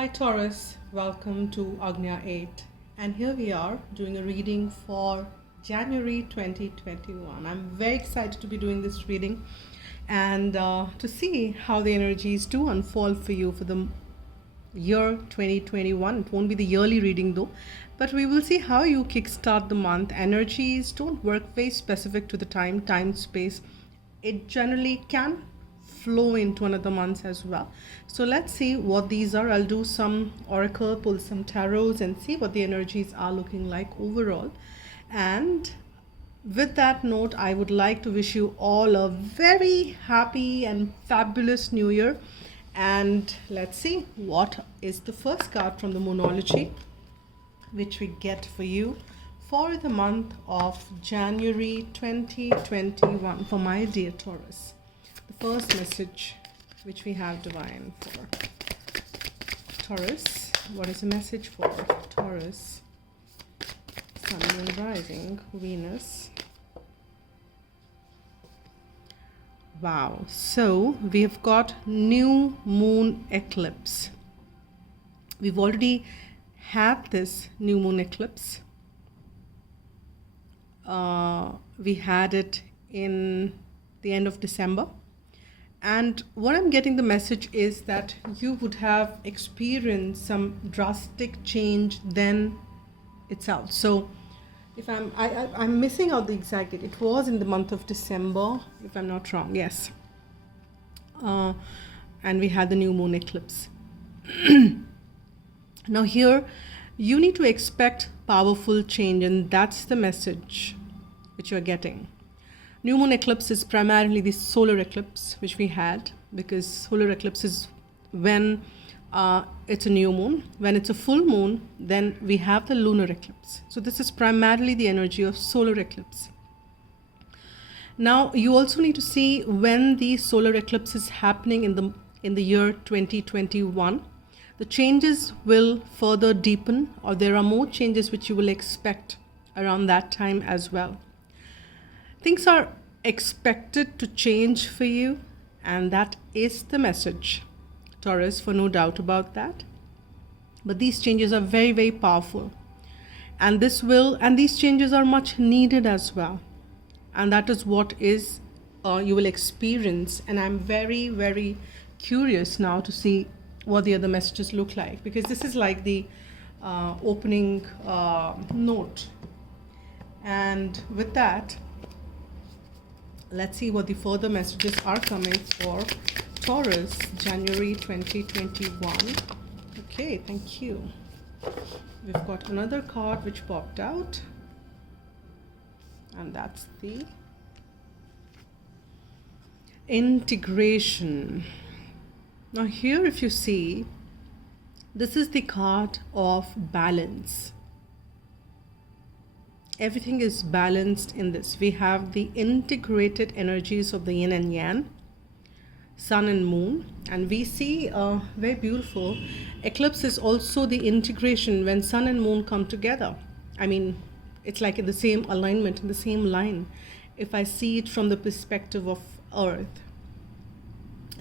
Hi Taurus, welcome to Agnya 8, and here we are doing a reading for January 2021. I'm very excited to be doing this reading and to see how the energies do unfold for you for the year 2021. It won't be the yearly reading though, but we will see how you kickstart the month. Energies don't work very specific to the time, space. It generally can flow into another month as well. So let's see what these are. I'll do some oracle, pull some tarots, and see what the energies are looking like overall. And with that note, I would like to wish you all a very happy and fabulous new year. And let's see what is the first card from the Moonology which we get for you for the month of January 2021 for my dear Taurus. The first message which we have divine for Taurus. What is the message for Taurus? Sun, Moon, Rising, Venus. Wow. So we have got new moon eclipse. We've already had this new moon eclipse. We had it in the end of December. And what I'm getting the message is that you would have experienced some drastic change then itself. So if I'm missing out the exact date. It was in the month of December, if I'm not wrong. Yes. And we had the new moon eclipse. Now here, you need to expect powerful change, and that's the message which you're getting. New moon eclipse is primarily the solar eclipse which we had, because solar eclipse is when it's a new moon. When it's a full moon, then we have the lunar eclipse. So this is primarily the energy of solar eclipse. Now you also need to see when the solar eclipse is happening in the year 2021. The changes will further deepen, or there are more changes which you will expect around that time as well. Things are expected to change for you, and that is the message, Taurus, for no doubt about that. But these changes are very, very powerful, and these changes are much needed as well. And that is what is you will experience. And I'm very, very curious now to see what the other messages look like, because this is like the opening note. And with that, let's see what the further messages are coming for Taurus, January 2021. Okay, thank you. We've got another card which popped out, and that's the integration. Now here, if you see, this is the card of balance. Everything is balanced in this. We have the integrated energies of the yin and yang, sun and moon, and we see a very beautiful eclipse is also the integration when sun and moon come together. I mean, it's like in the same alignment, in the same line, if I see it from the perspective of Earth.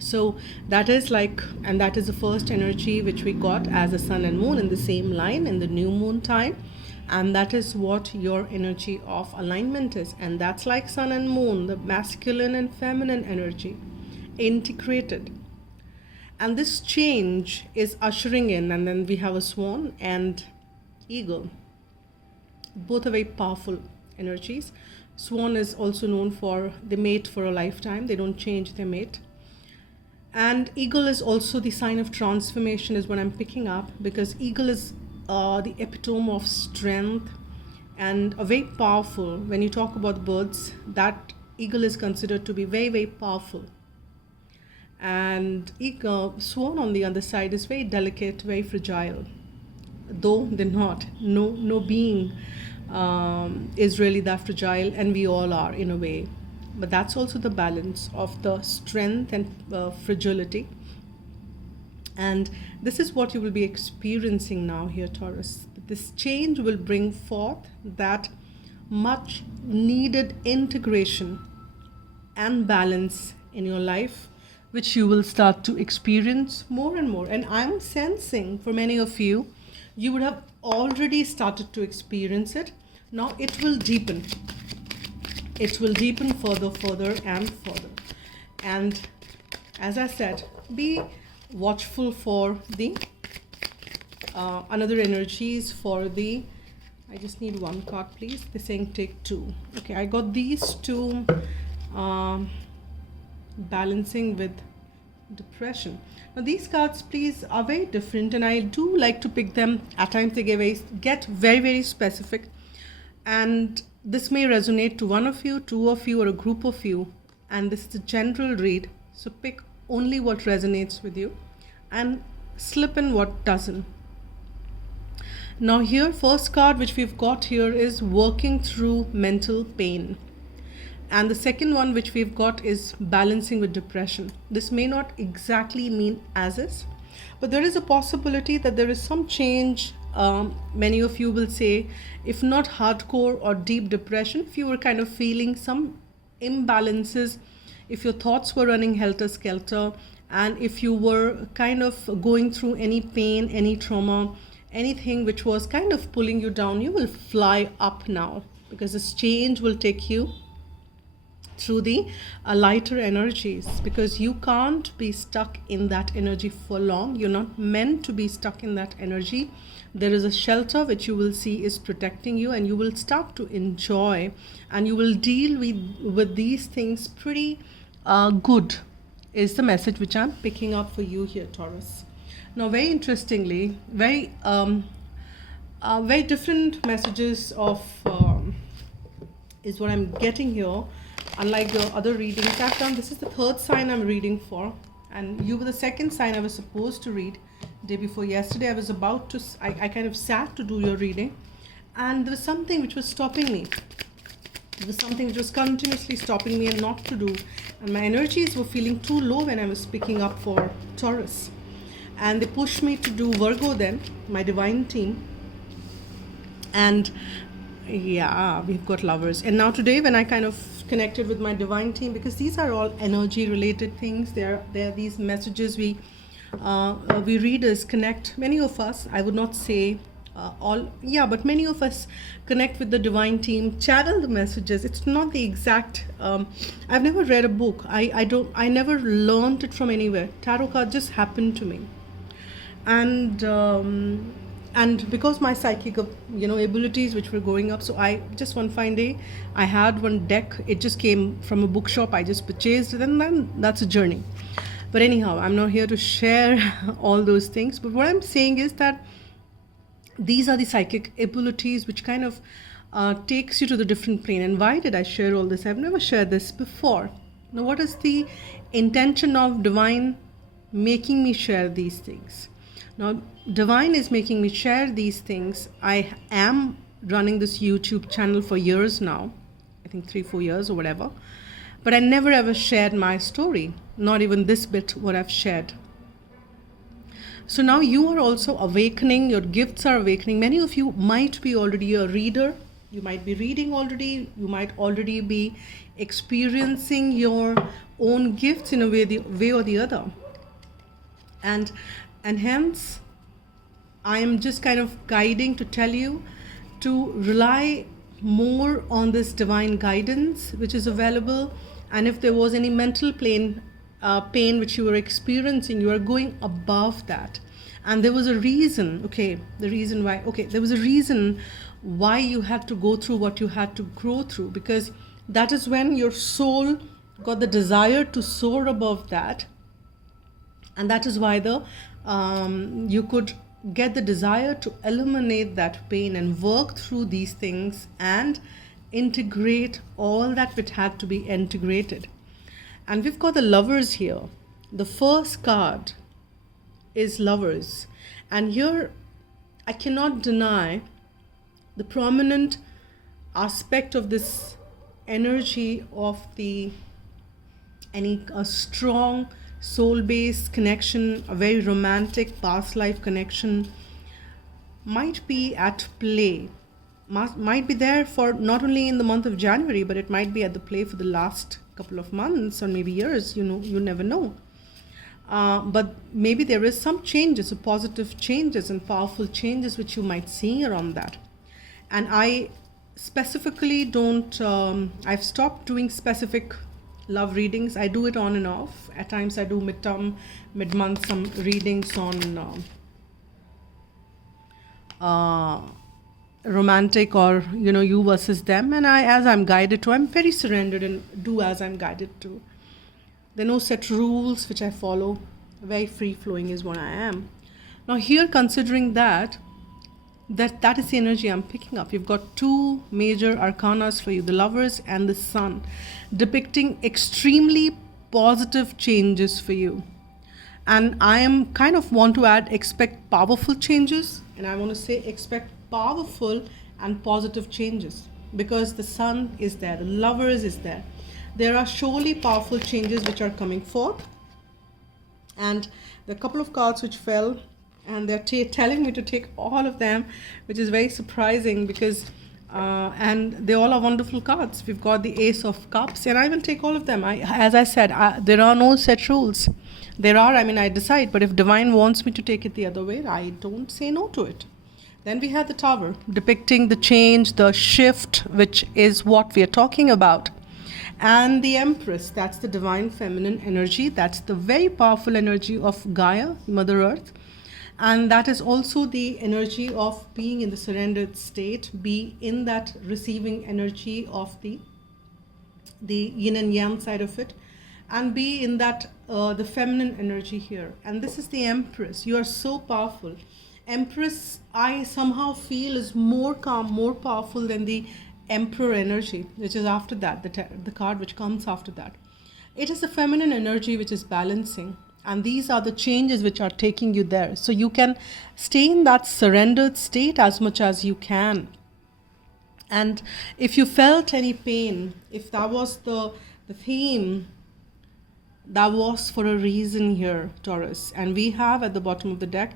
So that is like, and that is the first energy which we got as a sun and moon in the same line in the new moon time. And that is what your energy of alignment is. And that's like sun and moon, the masculine and feminine energy integrated. And this change is ushering in, and then we have a swan and eagle. Both are very powerful energies. Swan is also known for the mate for a lifetime. They don't change their mate. And eagle is also the sign of transformation, is what I'm picking up, because eagle is the epitome of strength and a very powerful. When you talk about birds, that eagle is considered to be very, very powerful. And swan on the other side is very delicate, very fragile, though they're not. No being is really that fragile, and we all are in a way. But that's also the balance of the strength and fragility. And this is what you will be experiencing now here, Taurus. This change will bring forth that much needed integration and balance in your life, which you will start to experience more and more. And I'm sensing for many of you, you would have already started to experience it. Now it will deepen. It will deepen further, further, and further. And as I said, be watchful for the another energies for the, I just need one card, please. They're saying take two. Okay, I got these two, balancing with depression. Now these cards, please, are very different, and I do like to pick them. At times they get very, very specific, and this may resonate to one of you, two of you, or a group of you, and this is a general read. So pick only what resonates with you and slip in what doesn't. Now here, first card which we've got here is working through mental pain. And the second one which we've got is balancing with depression. This may not exactly mean as is, but there is a possibility that there is some change. Many of you will say, if not hardcore or deep depression, if you were kind of feeling some imbalances, if your thoughts were running helter-skelter, and if you were kind of going through any pain, any trauma, anything which was kind of pulling you down, you will fly up now, because this change will take you through the lighter energies, because you can't be stuck in that energy for long. You're not meant to be stuck in that energy. There is a shelter which you will see is protecting you, and you will start to enjoy, and you will deal with these things pretty good, is the message which I'm picking up for you here, Taurus. Now, very interestingly, very different messages of is what I'm getting here. Unlike the other readings I've done, this is the third sign I'm reading for, and you were the second sign I was supposed to read day before yesterday. I was about to, I kind of sat to do your reading, and there was something which was stopping me. There was something which was continuously stopping me and not to do, and my energies were feeling too low when I was picking up for Taurus, and they pushed me to do Virgo then, my divine team. And yeah, we've got Lovers. And now today, when I kind of connected with my divine team, because these are all energy related things, they're these messages we readers connect. Many of us, I would not say all, yeah, but many of us connect with the divine team, channel the messages. It's not the exact, I've never read a book. I never learned it from anywhere. Tarot card just happened to me. And because my psychic abilities which were going up, so I just one fine day I had one deck. It just came from a bookshop. I just purchased it, and then that's a journey. But anyhow, I'm not here to share all those things, but what I'm saying is that these are the psychic abilities which kind of takes you to the different plane. And why did I share all this? I've never shared this before. Now, what is the intention of divine making me share these things? Now, divine is making me share these things. I am running this YouTube channel for years now, I think 3-4 years or whatever, but I never ever shared my story, not even this bit what I've shared. So now you are also awakening, your gifts are awakening. Many of you might be already a reader, you might be reading already, you might already be experiencing your own gifts in a way or the other. And hence, I am just kind of guiding to tell you to rely more on this divine guidance which is available. And if there was any mental pain which you were experiencing, you are going above that. And there was a reason, there was a reason why you had to go through what you had to go through, because that is when your soul got the desire to soar above that. And that is why you could get the desire to eliminate that pain and work through these things and integrate all that which had to be integrated. And we've got the Lovers here. The first card is Lovers. And here I cannot deny the prominent aspect of this energy of a strong soul-based connection, a very romantic past life connection might be at play, might be there for not only in the month of January, but it might be at the play for the last couple of months or maybe years. You never know. But maybe there is some changes, positive changes and powerful changes which you might see around that. And I specifically don't, I've stopped doing specific love readings. I do it on and off. At times I do midterm, mid-month some readings on romantic, or you versus them, and as I'm guided to, I'm very surrendered and do as I'm guided to. There are no set rules which I follow. Very free flowing is what I am. Now here, considering that is the energy I'm picking up. You've got two major arcanas for you, the Lovers and the Sun, depicting extremely positive changes for you. And I am kind of want to add, expect powerful changes, and I want to say expect powerful and positive changes, because the Sun is there, the Lovers is there. There are surely powerful changes which are coming forth. And there are a couple of cards which fell, and they're telling me to take all of them, which is very surprising, because and they all are wonderful cards. We've got the Ace of Cups, and I will take all of them. As I said, there are no set rules. I decide, but if Divine wants me to take it the other way, I don't say no to it. Then we have the Tower, depicting the change, the shift, which is what we are talking about. And the Empress, that's the divine feminine energy. That's the very powerful energy of Gaia, Mother Earth. And that is also the energy of being in the surrendered state, be in that receiving energy of the yin and yang side of it, and be in that the feminine energy here. And this is the Empress. You are so powerful. Empress, I somehow feel, is more calm, more powerful than the Emperor energy, which is after that, the card which comes after that. It is the feminine energy which is balancing, and these are the changes which are taking you there. So you can stay in that surrendered state as much as you can. And if you felt any pain, if that was the theme, that was for a reason here, Taurus. And we have at the bottom of the deck,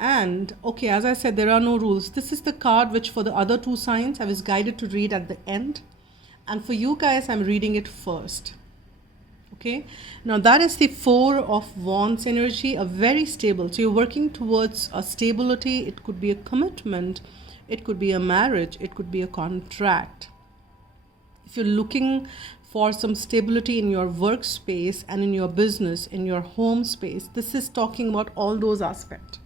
and okay, as I said, there are no rules. This is the card which for the other two signs I was guided to read at the end, and for you guys I'm reading it first. Okay, now that is the Four of Wands energy, a very stable. So you're working towards a stability. It could be a commitment, it could be a marriage, it could be a contract. If you're looking for some stability in your workspace and in your business, in your home space, this is talking about all those aspects.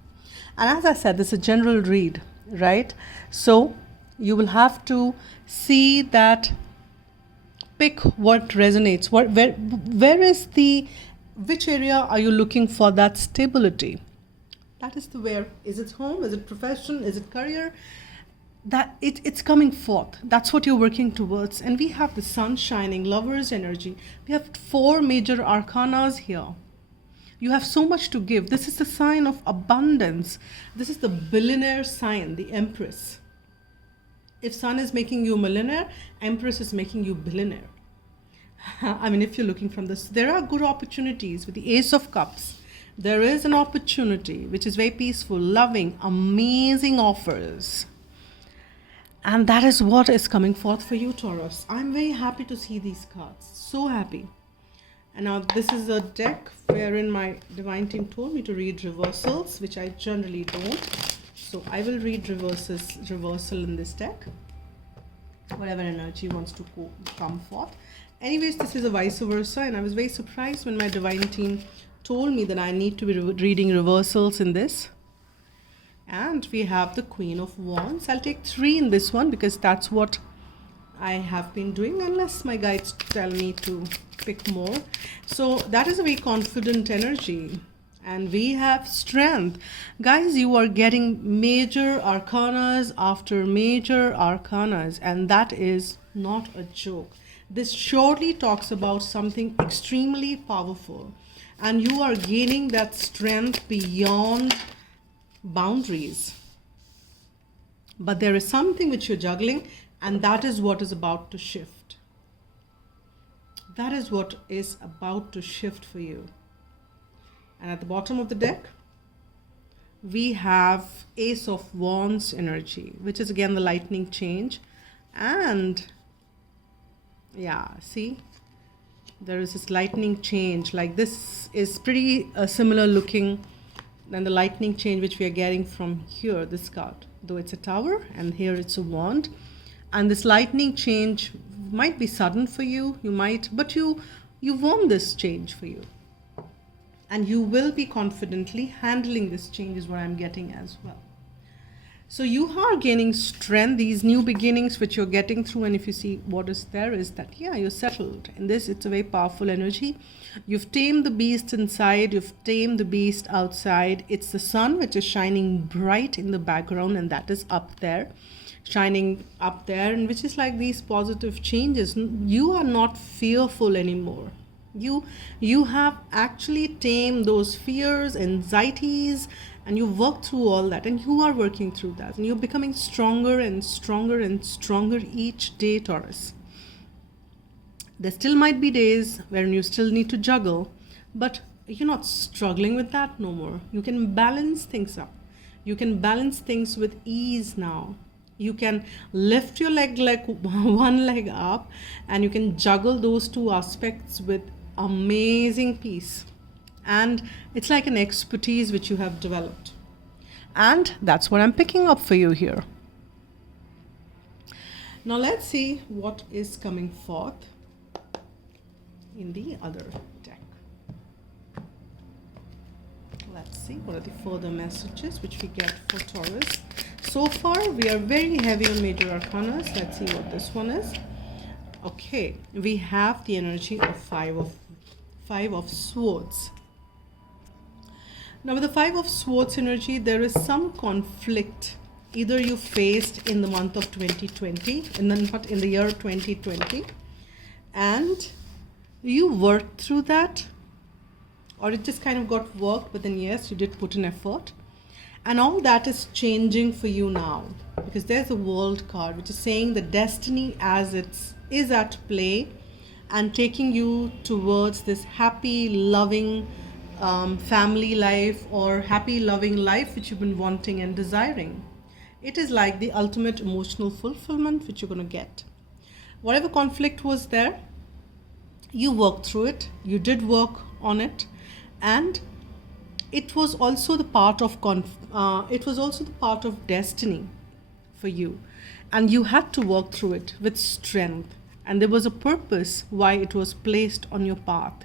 And as I said, this is a general read, right? So you will have to see that, pick what resonates. Which area are you looking for that stability? That is the where. Is it home? Is it profession? Is it career? That it's coming forth. That's what you're working towards. And we have the Sun shining, Lovers energy. We have four major arcanas here. You have so much to give. This is the sign of abundance. This is the billionaire sign, the Empress. If Sun is making you a millionaire, Empress is making you billionaire. If you're looking from this, there are good opportunities with the Ace of Cups. There is an opportunity which is very peaceful, loving, amazing offers. And that is what is coming forth for you, Taurus. I'm very happy to see these cards. So happy. And now this is a deck wherein my divine team told me to read reversals, which I generally don't. So I will read reversal in this deck. Whatever energy wants to come forth. Anyways, this is a vice versa, and I was very surprised when my divine team told me that I need to be reading reversals in this. And we have the Queen of Wands. I'll take 3 in this one because that's what I have been doing, unless my guides tell me to pick more. So that is a very confident energy. And we have strength. Guys, you are getting major arcanas after major arcanas, and that is not a joke. This surely talks about something extremely powerful, and you are gaining that strength beyond boundaries. But there is something which you're juggling, and that is what is about to shift. That is what is about to shift for you. And at the bottom of the deck, we have Ace of Wands energy, which is again the lightning change. And yeah, see, there is this lightning change. Like this is pretty similar looking than the lightning change which we are getting from here, this card. Though it's a tower and here it's a wand. And this lightning change might be sudden for you. But you want this change for you. And you will be confidently handling this change is what I'm getting as well. So you are gaining strength, these new beginnings which you're getting through. And if you see what is there is that, yeah, you're settled. In this, it's a very powerful energy. You've tamed the beast inside. You've tamed the beast outside. It's the sun which is shining bright in the background. And that is up there, shining up there. And which is like these positive changes. You are not fearful anymore. You have actually tamed those fears, anxieties, and you work through all that, and you are working through that, and you're becoming stronger and stronger and stronger each day, Taurus. There still might be days when you still need to juggle, but you're not struggling with that no more. You can balance things up. You can balance things with ease now. You can lift your leg like one leg up, and you can juggle those two aspects with amazing peace. And it's like an expertise which you have developed. And that's what I'm picking up for you here. Now let's see what is coming forth in the other deck. Let's see what are the further messages which we get for Taurus. So far we are very heavy on major arcanas. Let's see what this one is. Okay, we have the energy of five of swords. Now with the Five of Swords energy, there is some conflict either you faced in the month of 2020, in the year 2020, and you worked through that, or it just kind of got worked, but then yes, you did put in effort. And all that is changing for you now, because there's a World card, which is saying the destiny as it is at play and taking you towards this happy, loving, family life or happy loving life which you've been wanting and desiring. It is like the ultimate emotional fulfillment which you're going to get. Whatever conflict was there, you worked through it, you did work on it, and it was also the part of destiny for you, and you had to work through it with strength, and there was a purpose why it was placed on your path.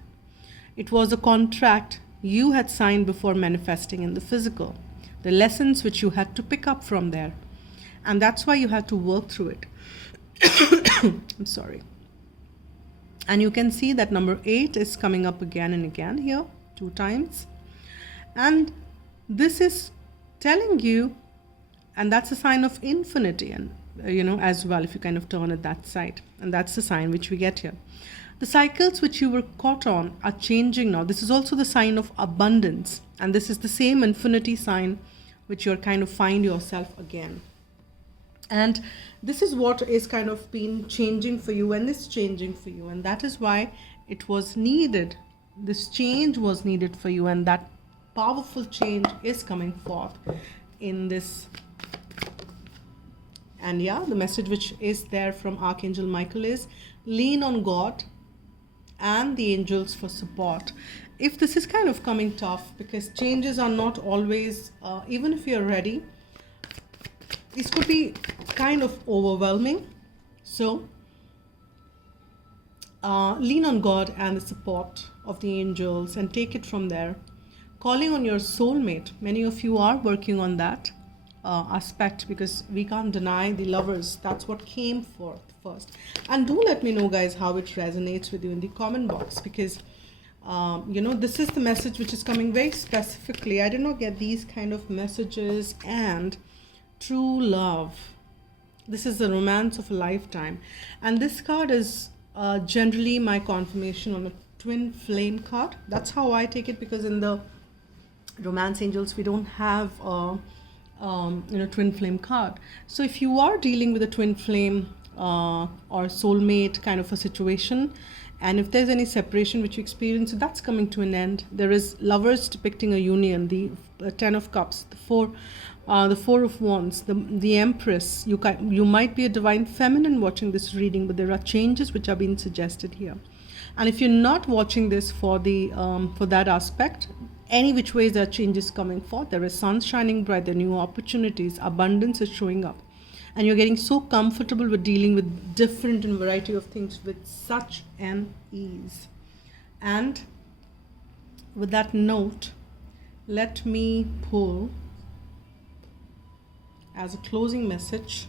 It was a contract you had signed before manifesting in the physical, the lessons which you had to pick up from there, and that's why you had to work through it. I'm sorry. And you can see that number 8 is coming up again and again here 2 times, and this is telling you, and that's a sign of infinity, and as well, if you kind of turn it that side, and that's the sign which we get here. The cycles which you were caught on are changing now. This is also the sign of abundance. And this is the same infinity sign which you're kind of find yourself again. And this is what is kind of been changing for you and is changing for you. And that is why it was needed. This change was needed for you. And that powerful change is coming forth in this. And yeah, the message which is there from Archangel Michael is lean on God and the angels for support. If this is kind of coming tough, because changes are not always, even if you're ready, this could be kind of overwhelming. So lean on God and the support of the angels and take it from there. Calling on your soulmate. Many of you are working on that aspect, because we can't deny the lovers. That's what came forth first. And do let me know, guys, how it resonates with you in the comment box, because this is the message which is coming very specifically. I did not get these kind of messages. And true love, this is the romance of a lifetime, and this card is generally my confirmation on a twin flame card. That's how I take it, because in the romance angels we don't have twin flame card. So if you are dealing with a twin flame or soulmate kind of a situation, and if there's any separation which you experience, so that's coming to an end. There is lovers depicting a union, the 10 of cups, the 4 of wands, the empress. You might be a divine feminine watching this reading, but there are changes which are being suggested here. And if you're not watching this for the for that aspect, any which ways there are changes coming forth. There is sun shining bright, there are new opportunities, abundance is showing up, and you're getting so comfortable with dealing with different and variety of things with such an ease. And with that note, let me pull as a closing message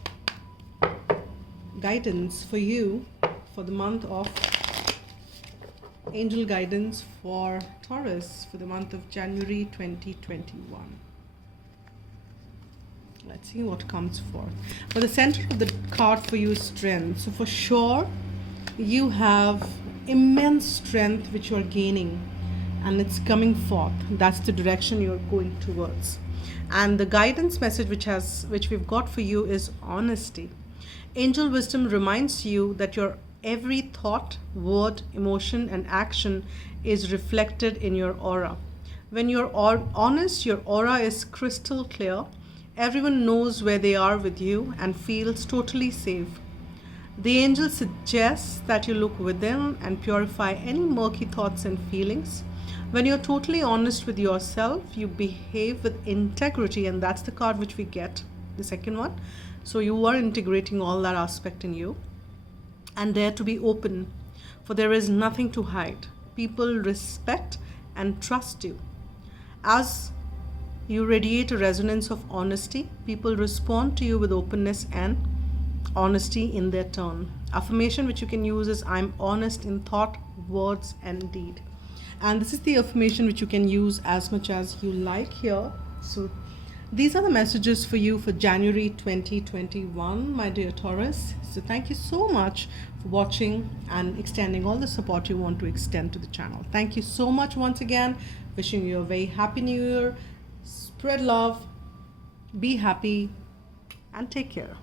guidance for you for the month of angel guidance for Taurus for the month of January 2021. Let's see what comes forth. For the center of the card for you is strength. So for sure, you have immense strength which you are gaining, and it's coming forth. That's the direction you're going towards. And the guidance message which we've got for you is honesty. Angel wisdom reminds you that your every thought, word, emotion, and action is reflected in your aura. When you're honest, your aura is crystal clear. Everyone knows where they are with you and feels totally safe. The angel suggests that you look within and purify any murky thoughts and feelings. When you're totally honest with yourself, you behave with integrity, and that's the card which we get, the second one. So you are integrating all that aspect in you, and dare to be open, for there is nothing to hide. People respect and trust you. As you radiate a resonance of honesty, people respond to you with openness and honesty in their turn. Affirmation which you can use is I'm honest in thought, words, and deed. And this is the affirmation which you can use as much as you like here. So these are the messages for you for January 2021, my dear Taurus. So thank you so much for watching and extending all the support you want to extend to the channel. Thank you so much once again. Wishing you a very happy new year. Spread love, be happy, and take care.